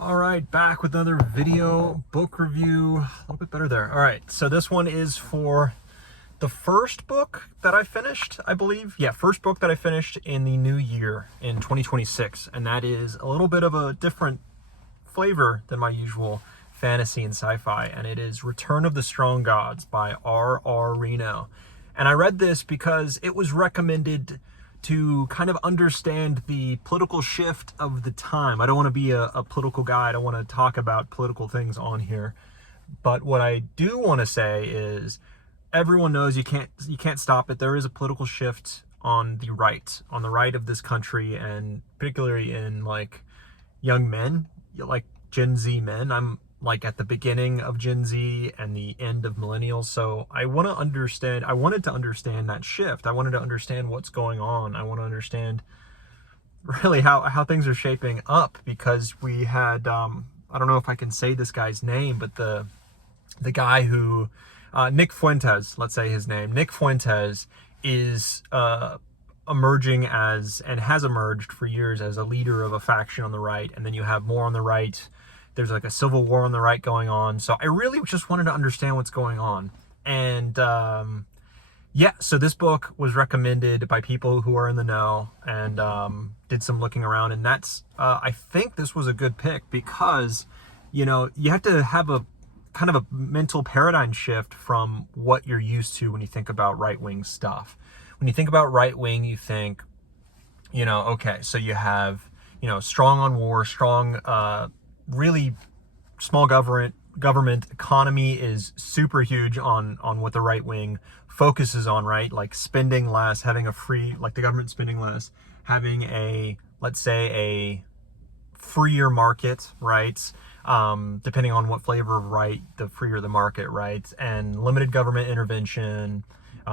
All right, back with another video book review. A little bit better there. All right, so this one is for the first book that I finished, I believe. Yeah, first book that I finished in the new year in 2026, and that is a little bit of a different flavor than my usual fantasy and sci-fi, and it is Return of the Strong Gods by R.R. Reno. And I read this because it was recommended to kind of understand the political shift of the time. I don't want to be a political guy. I don't want to talk about political things on here. But what I do want to say is everyone knows you can't stop it. There is a political shift on the right of this country, and particularly in like young men, like Gen Z men. I'm like at the beginning of Gen Z and the end of millennials. So I wanted to understand that shift. I wanted to understand what's going on. I want to understand really how things are shaping up, because we had, I don't know if I can say this guy's name, but the guy who, Nick Fuentes, let's say his name, Nick Fuentes is, emerging as, and has emerged for years as, a leader of a faction on the right. And then you have more on the right. There's like a civil war on the right going on. So I really just wanted to understand what's going on. And yeah, so this book was recommended by people who are in the know, and did some looking around. And that's, I think this was a good pick because, you know, you have to have a kind of a mental paradigm shift from what you're used to when you think about right-wing stuff. When you think about right-wing, you think, you know, okay, so you have, you know, strong on war, strong, really small government economy is super huge on what the right wing focuses on, right? Like spending less, having a free, like the government spending less, having a, let's say, a freer market, right? Depending on what flavor of right, the freer the market, right? And limited government intervention,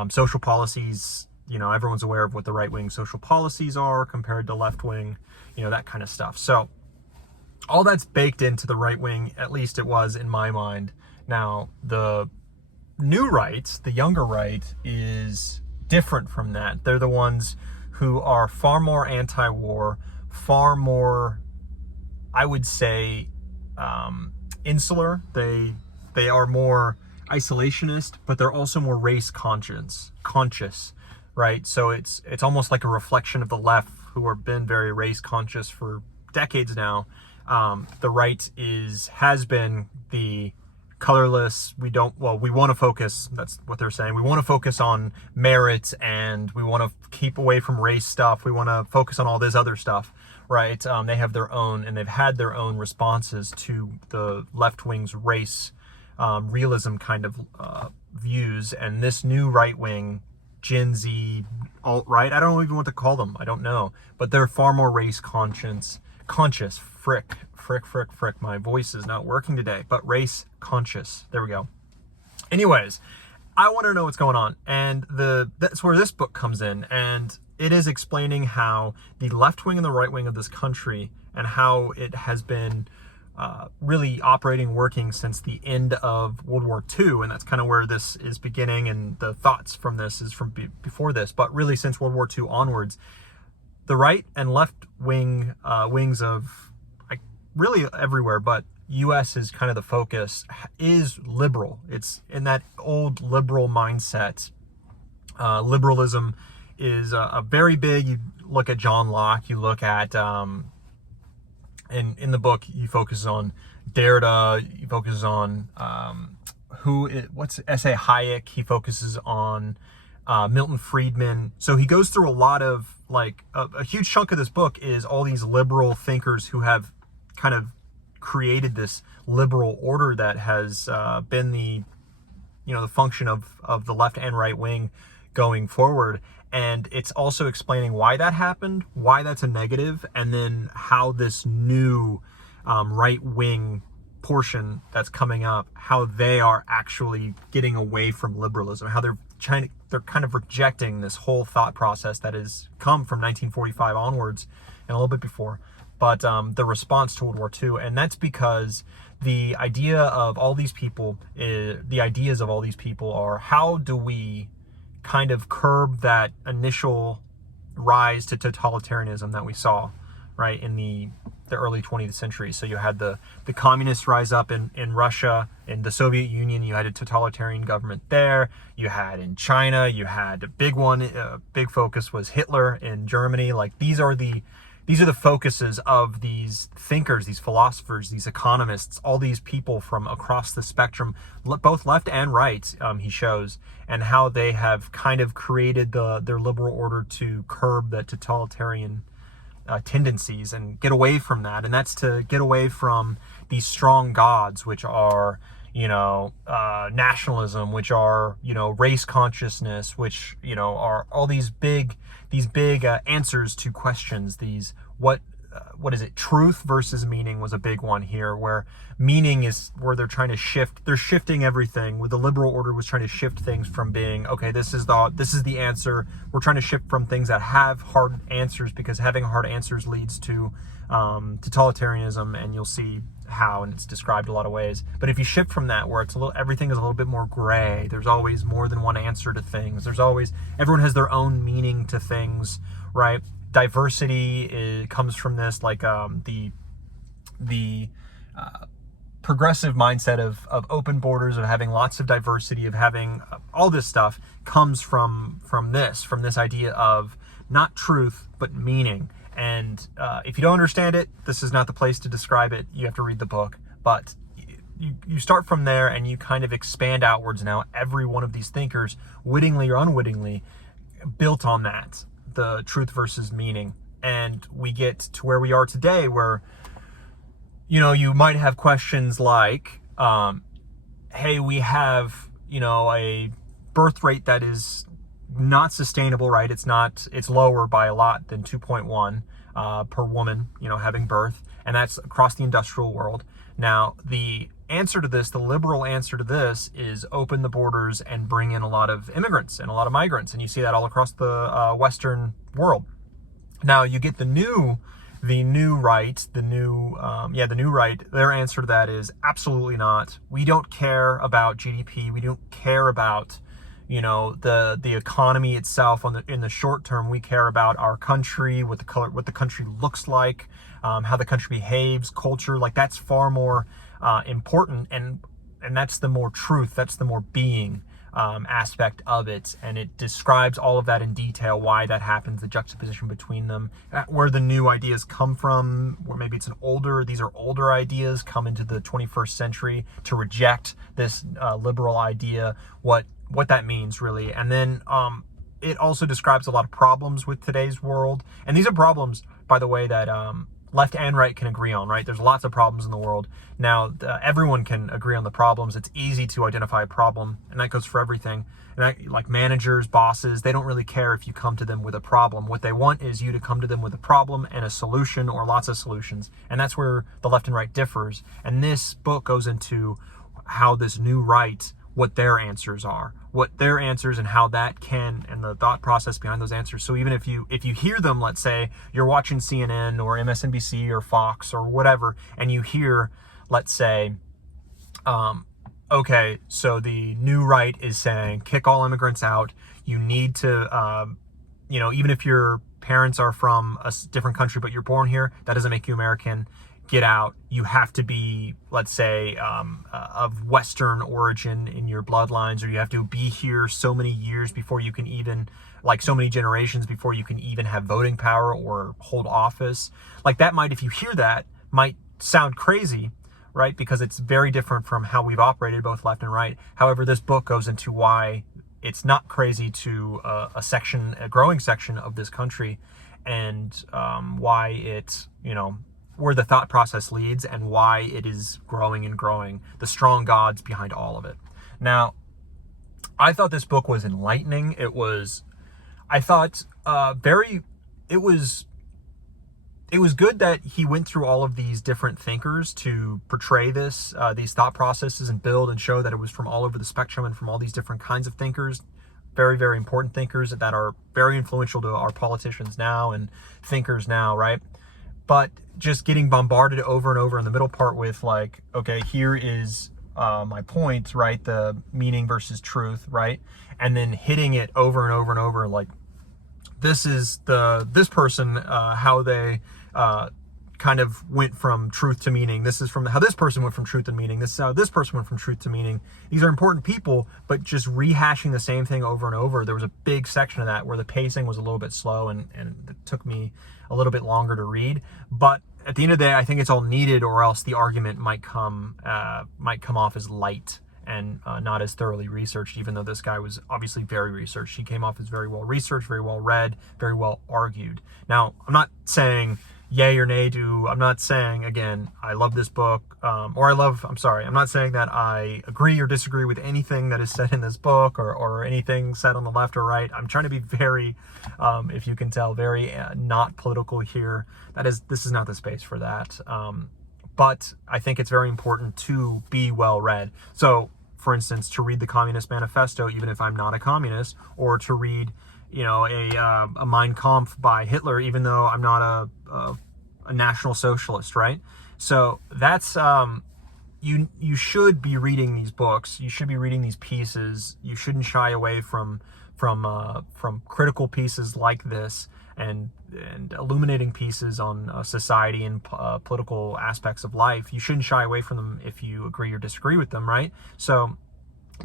social policies. You know, everyone's aware of what the right wing social policies are compared to left wing, you know, that kind of stuff. So all that's baked into the right wing, at least it was in my mind. Now, the new right, the younger right, is different from that. They're the ones who are far more anti-war, far more, I would say, insular. They are more isolationist, but they're also more race conscious, right? So it's almost like a reflection of the left, who have been very race conscious for decades now. The right has been the colorless. We want to focus, that's what they're saying. We want to focus on merit, and we want to keep away from race stuff. We want to focus on all this other stuff, right? They have their own, and they've had their own responses to the left wing's race, realism kind of, views. And this new right wing, Gen Z, alt-right, I don't even know what to call them. I don't know, but they're far more race conscious. Frick. My voice is not working today, but race conscious. There we go. Anyways, I want to know what's going on. And that's where this book comes in. And it is explaining how the left wing and the right wing of this country, and how it has been really working since the end of World War II. And that's kind of where this is beginning. And the thoughts from this is from before this, but really since World War II onwards, the right and left wing, wings of, like, really everywhere, but U.S. is kind of the focus, is liberal. It's in that old liberal mindset. Liberalism is a very big, you look at John Locke, you look at, in the book, he focuses on Derrida, he focuses on, what's S.A. Hayek, he focuses on Milton Friedman. So he goes through a lot of, like, a huge chunk of this book is all these liberal thinkers who have kind of created this liberal order that has been the, you know, the function of the left and right wing going forward. And it's also explaining why that happened, why that's a negative, and then how this new right wing portion that's coming up, how they are actually getting away from liberalism, how they're kind of rejecting this whole thought process that has come from 1945 onwards and a little bit before, but the response to World War II. And that's because the idea of all these people, the ideas of all these people are, how do we kind of curb that initial rise to totalitarianism that we saw, right, in the the early 20th century. So you had the communists rise up in Russia. In the Soviet Union, you had a totalitarian government there. You had in China, you had a big one, big focus was Hitler in Germany. Like these are the focuses of these thinkers, these philosophers, these economists, all these people from across the spectrum, both left and right, he shows, and how they have kind of created their liberal order to curb the totalitarian tendencies and get away from that. And that's to get away from these strong gods, which are, nationalism, which are, race consciousness, which, are all these big answers to questions. What is it? Truth versus meaning was a big one here, where meaning is where they're trying to shift. They're shifting everything. With the liberal order was trying to shift things from being, okay, this is the answer. We're trying to shift from things that have hard answers, because having hard answers leads to totalitarianism, and you'll see how, and it's described a lot of ways. But if you shift from that, where everything is a little bit more gray, there's always more than one answer to things. Everyone has their own meaning to things, right? Diversity comes from this, like the progressive mindset of open borders, of having lots of diversity, of having all this stuff comes from this idea of not truth but meaning. And if you don't understand it, this is not the place to describe it. You have to read the book. But you start from there, and you kind of expand outwards. Now, every one of these thinkers, wittingly or unwittingly, built on that, the truth versus meaning. And we get to where we are today, where, you might have questions like, hey, we have, a birth rate that is not sustainable, right? It's lower by a lot than 2.1 per woman, having birth. And that's across the industrial world. Now, the answer to this, the liberal answer to this, is open the borders and bring in a lot of immigrants and a lot of migrants. And you see that all across the Western world. Now, you get the new right, the new right. Their answer to that is absolutely not. We don't care about GDP. We don't care about, the economy itself in the short term. We care about our country, what the country looks like, how the country behaves, culture. Like that's far more important, and that's the more truth. That's the more being aspect of it, and it describes all of that in detail, why that happens, the juxtaposition between them, where the new ideas come from, or maybe these are older ideas come into the 21st century to reject this liberal idea, what that means really. And then it also describes a lot of problems with today's world, and these are problems, by the way, that left and right can agree on, right? There's lots of problems in the world. Now, everyone can agree on the problems. It's easy to identify a problem, and that goes for everything. And like managers, bosses, they don't really care if you come to them with a problem. What they want is you to come to them with a problem and a solution, or lots of solutions. And that's where the left and right differs. And this book goes into how this new right, what their answers are, and how that can, and the thought process behind those answers. So even if you hear them, let's say you're watching CNN or MSNBC or Fox or whatever, and you hear, let's say, okay, so the new right is saying kick all immigrants out. You need to, even if your parents are from a different country but you're born here, that doesn't make you American. Get out. You have to be, let's say, of Western origin in your bloodlines, or you have to be here so many years before you can even, like so many generations before you can even have voting power or hold office. Like that might, if you hear that, might sound crazy, right? Because it's very different from how we've operated, both left and right. However, this book goes into why it's not crazy to a growing section of this country, and why it's, where the thought process leads, and why it is growing and growing, the strong gods behind all of it. Now, I thought this book was enlightening. It was good that he went through all of these different thinkers to portray these thought processes and build and show that it was from all over the spectrum and from all these different kinds of thinkers, very, very important thinkers that are very influential to our politicians now and thinkers now, right? But just getting bombarded over and over in the middle part with like, okay, here is my point, right? The meaning versus truth, right? And then hitting it over and over and over, like this is this person, how they kind of went from truth to meaning. This is from how this person went from truth to meaning. This is how this person went from truth to meaning. These are important people, but just rehashing the same thing over and over. There was a big section of that where the pacing was a little bit slow and it took me a little bit longer to read. But at the end of the day, I think it's all needed, or else the argument might come off as light and not as thoroughly researched, even though this guy was obviously very researched. He came off as very well researched, very well read, very well argued. Now, I'm not saying yay or nay to, I'm not saying, again, I love this book, I'm not saying that I agree or disagree with anything that is said in this book or anything said on the left or right. I'm trying to be very, if you can tell, very not political here. This is not the space for that. But I think it's very important to be well read. So, for instance, to read the Communist Manifesto, even if I'm not a communist, or to read, a Mein Kampf by Hitler, even though I'm not a National Socialist, right? So that's you should be reading these books. You should be reading these pieces. You shouldn't shy away from critical pieces like this and illuminating pieces on society and political aspects of life. You shouldn't shy away from them if you agree or disagree with them, right? So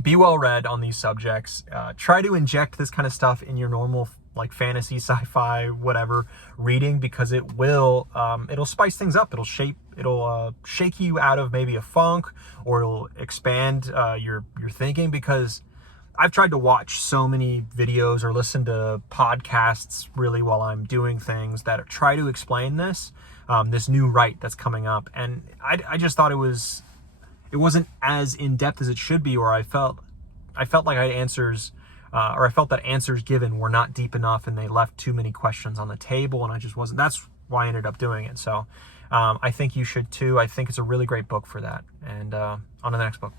be well read on these subjects. Try to inject this kind of stuff in your normal like fantasy, sci-fi, whatever reading, because it will it'll spice things up. It'll shake you out of maybe a funk, or it'll expand your thinking, because I've tried to watch so many videos or listen to podcasts really while I'm doing things that try to explain this new right that's coming up, and I just thought it wasn't as in-depth as it should be, or I felt like I had answers, or I felt that answers given were not deep enough and they left too many questions on the table, and I just wasn't. That's why I ended up doing it. So I think you should too. I think it's a really great book for that. And on to the next book.